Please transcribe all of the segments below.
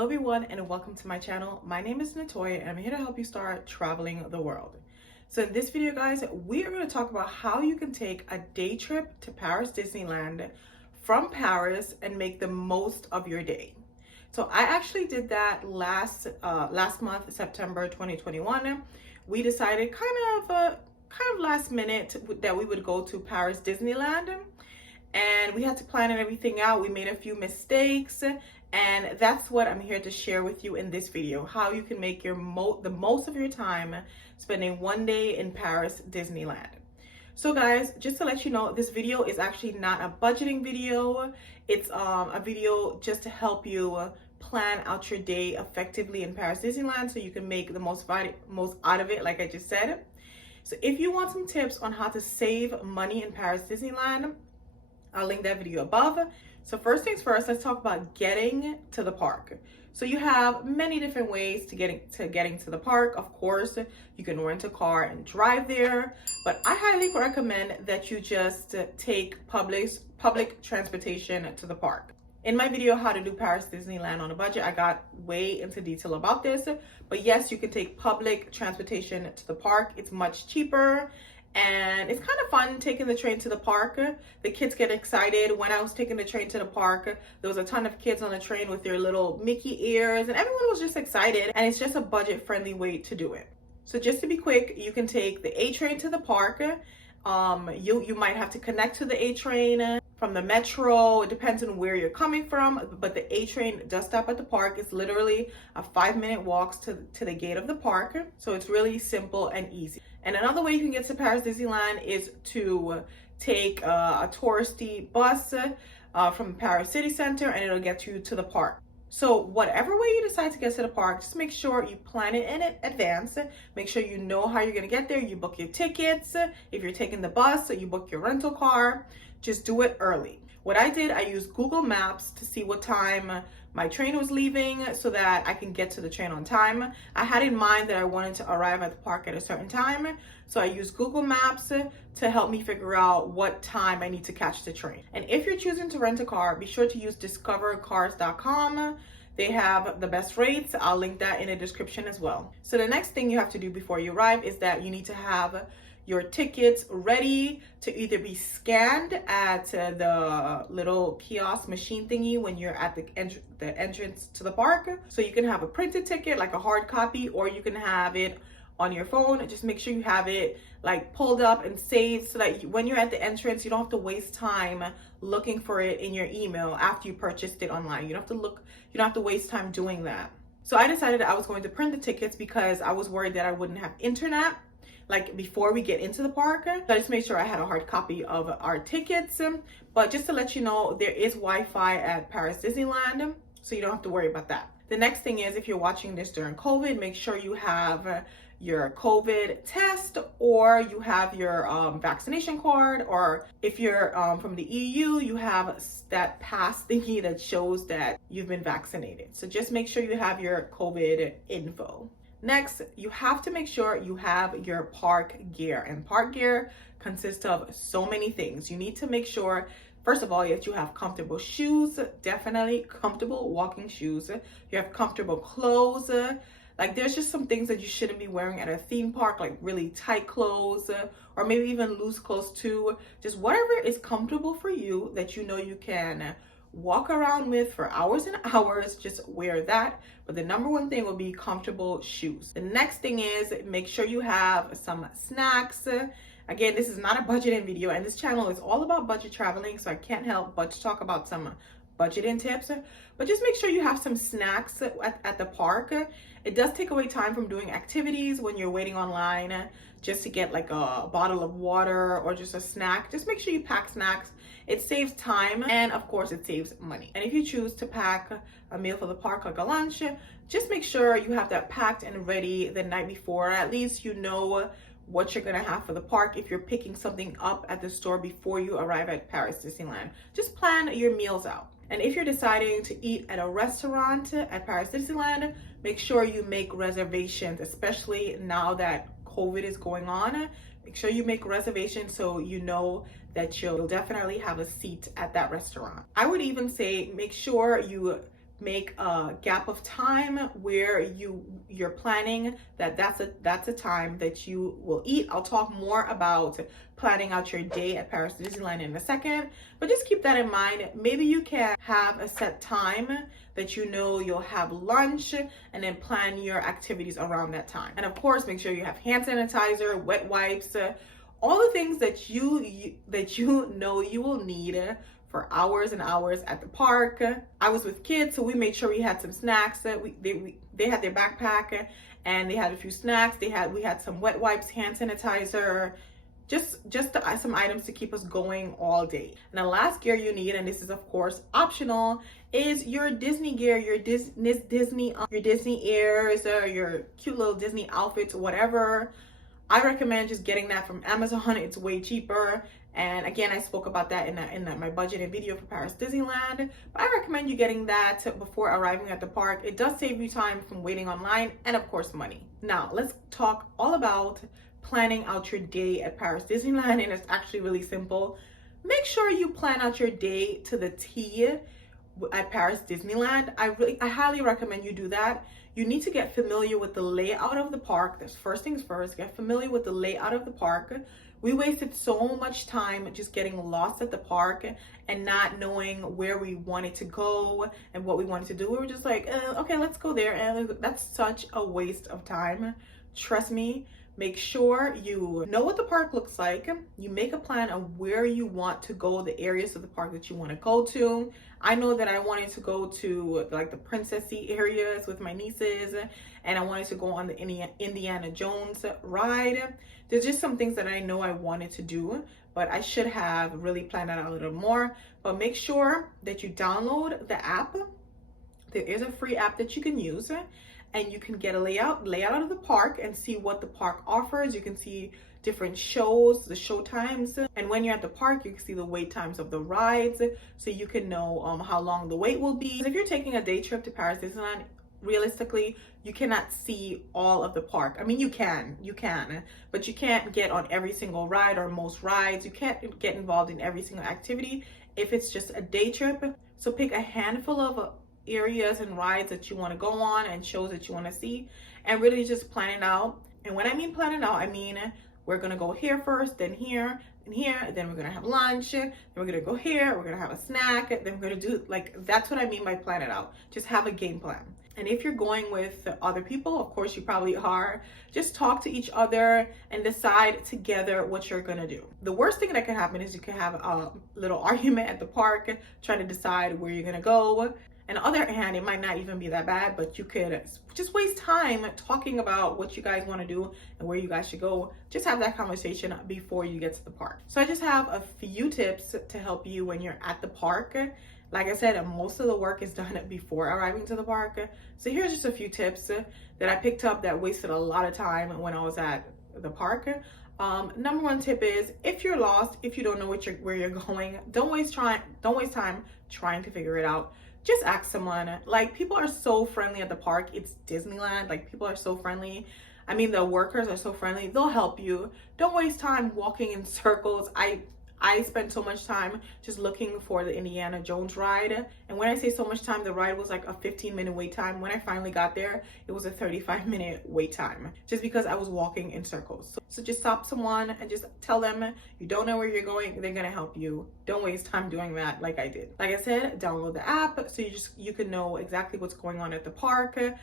Hello everyone and welcome to my channel. My name is Natoya and I'm here to help you start traveling the world. So in this video guys, we are going to talk about how you can take a day trip to Paris Disneyland from Paris and make the most of your day. So I actually did that last month, September 2021. We decided kind of last minute that we would go to Paris Disneyland. And we had to plan everything out. We made a few mistakes, and that's what I'm here to share with you in this video, how you can make the most of your time spending one day in Paris Disneyland. So guys, just to let you know, this video is actually not a budgeting video. It's a video just to help you plan out your day effectively in Paris Disneyland so you can make the most out of it, like I just said. So if you want some tips on how to save money in Paris Disneyland, I'll link that video above. So first things first, let's talk about getting to the park. So you have many different ways to getting to the park. Of course, you can rent a car and drive there, but I highly recommend that you just take public transportation to the park. In my video, how to do Paris Disneyland on a budget, I got way into detail about this, but yes, you can take public transportation to the park. It's much cheaper. And it's kind of fun taking the train to the park. The kids get excited. When I was taking the train to the park, there was a ton of kids on the train with their little Mickey ears, and everyone was just excited. And it's just a budget-friendly way to do it. So just to be quick, you can take the A train to the park. You might have to connect to the A train from the metro. It depends on where you're coming from, but the A train does stop at the park. It's literally a 5-minute walk to the gate of the park. So it's really simple and easy. And another way you can get to Paris Disneyland is to take a touristy bus from Paris City Center, and it'll get you to the park. So whatever way you decide to get to the park, just make sure you plan it in advance. Make sure you know how you're going to get there. You book your tickets. If you're taking the bus, you book your rental car. Just do it early. What I did, I used Google Maps to see what time my train was leaving so that I can get to the train on time. I had in mind that I wanted to arrive at the park at a certain time, so I used Google Maps to help me figure out what time I need to catch the train. And if you're choosing to rent a car, be sure to use discovercars.com. They have the best rates. I'll link that in the description as well. So the next thing you have to do before you arrive is that you need to have your tickets ready to either be scanned at the little kiosk machine thingy when you're at the entrance to the park. So you can have a printed ticket, like a hard copy, or you can have it on your phone. Just make sure you have it like pulled up and saved so that when you're at the entrance, you don't have to waste time looking for it in your email after you purchased it online. You don't have to waste time doing that. So I decided I was going to print the tickets because I was worried that I wouldn't have internet like before we get into the park. So I just made sure I had a hard copy of our tickets. But just to let you know, there is Wi-Fi at Paris Disneyland, so you don't have to worry about that. The next thing is, if you're watching this during COVID, make sure you have your COVID test, or you have your vaccination card, or if you're from the EU, you have that pass thingy that shows that you've been vaccinated. So just make sure you have your COVID info. Next, you have to make sure you have your park gear, and park gear consists of so many things. You need to make sure, first of all, that you have comfortable shoes, definitely comfortable walking shoes. You have comfortable clothes. Like there's just some things that you shouldn't be wearing at a theme park, like really tight clothes, or maybe even loose clothes too. Just whatever is comfortable for you that you know you can walk around with for hours and hours, just wear that. But the number one thing will be comfortable shoes. The next thing is make sure you have some snacks. Again, this is not a budgeting video, and this channel is all about budget traveling, so I can't help but to talk about some budgeting tips. But just make sure you have some snacks at the park. It does take away time from doing activities when you're waiting online just to get like a bottle of water or just a snack. Just make sure you pack snacks. It saves time, and of course it saves money. And if you choose to pack a meal for the park, like a lunch, just make sure you have that packed and ready the night before. At least you know what you're gonna have for the park if you're picking something up at the store before you arrive at Paris Disneyland. Just plan your meals out. And if you're deciding to eat at a restaurant at Paris Disneyland, make sure you make reservations, especially now that COVID is going on. Make sure you make reservations so you know that you'll definitely have a seat at that restaurant. I would even say make sure you make a gap of time where you're planning that's a time that you will eat. I'll talk more about planning out your day at Paris Disneyland in a second, but just keep that in mind. Maybe you can have a set time that you know you'll have lunch, and then plan your activities around that time. And of course, make sure you have hand sanitizer, wet wipes, all the things that you know you will need for hours and hours at the park. I was with kids, so we made sure we had some snacks. They had their backpack and they had a few snacks. We had some wet wipes, hand sanitizer, just some items to keep us going all day. And the last gear you need, and this is of course optional, is your Disney gear, your Disney ears, or your cute little Disney outfits, whatever. I recommend just getting that from Amazon. It's way cheaper. And again, I spoke about that in my budgeting video for Paris Disneyland. But I recommend you getting that before arriving at the park. It does save you time from waiting online and of course money. Now let's talk all about planning out your day at Paris Disneyland, and it's actually really simple. Make sure you plan out your day to the T at Paris Disneyland. I highly recommend you do that. You need to get familiar with the layout of the park. That's first things first. Get familiar with the layout of the park. We wasted so much time just getting lost at the park and not knowing where we wanted to go and what we wanted to do. We were just like, okay, let's go there. And that's such a waste of time. Trust me. Make sure you know what the park looks like. You make a plan of where you want to go, the areas of the park that you want to go to. I know that I wanted to go to like the princessy areas with my nieces, and I wanted to go on the Indiana Jones ride. There's just some things that I know I wanted to do, but I should have really planned that out a little more. But make sure that you download the app. There is a free app that you can use, and you can get a layout of the park and see what the park offers. You can see different shows, the show times, and when you're at the park, you can see the wait times of the rides, so you can know how long the wait will be. If you're taking a day trip to Paris Disneyland, realistically, you cannot see all of the park. I mean, you can, but you can't get on every single ride or most rides. You can't get involved in every single activity if it's just a day trip. So pick a handful of areas and rides that you want to go on and shows that you want to see, and really just plan it out. And when I mean plan it out, I mean we're gonna go here first, then here and here, then we're gonna have lunch, then we're gonna go here, we're gonna have a snack, then we're gonna do, like, that's what I mean by plan it out. Just have a game plan. And if you're going with other people, of course you probably are, just talk to each other and decide together what you're gonna do. The worst thing that can happen is you can have a little argument at the park trying to decide where you're gonna go. On the other hand, it might not even be that bad, but you could just waste time talking about what you guys want to do and where you guys should go. Just have that conversation before you get to the park. So I just have a few tips to help you when you're at the park. Like I said, most of the work is done before arriving to the park. So here's just a few tips that I picked up that wasted a lot of time when I was at the park. Number one tip is, if you're lost, if you don't know where you're going, don't waste time trying to figure it out. Just ask someone. Like, people are so friendly at the park. It's Disneyland. Like, people are so friendly. I mean, the workers are so friendly. They'll help you. Don't waste time walking in circles. I spent so much time just looking for the Indiana Jones ride. And when I say so much time, the ride was like a 15-minute wait time. When I finally got there, it was a 35-minute wait time, just because I was walking in circles. So just stop someone and just tell them you don't know where you're going. They're gonna help you. Don't waste time doing that like I did. Like I said, download the app so you can know exactly what's going on at the park, where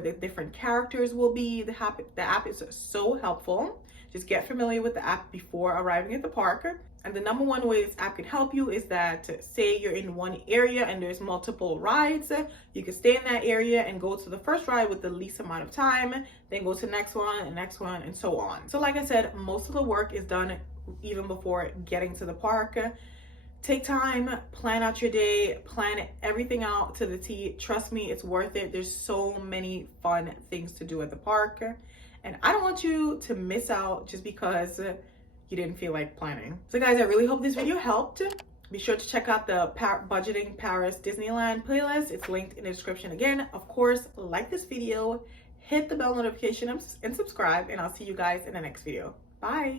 the different characters will be. The app is so helpful. Just get familiar with the app before arriving at the park. And the number one way this app can help you is that, say you're in one area and there's multiple rides, you can stay in that area and go to the first ride with the least amount of time, then go to the next one, and so on. So like I said, most of the work is done even before getting to the park. Take time, plan out your day, plan everything out to the T. Trust me, it's worth it. There's so many fun things to do at the park. And I don't want you to miss out just because you didn't feel like planning. So guys, I really hope this video helped. Be sure to check out the Budgeting Paris Disneyland playlist. It's linked in the description again. Of course, like this video, hit the bell notification and subscribe, and I'll see you guys in the next video. Bye.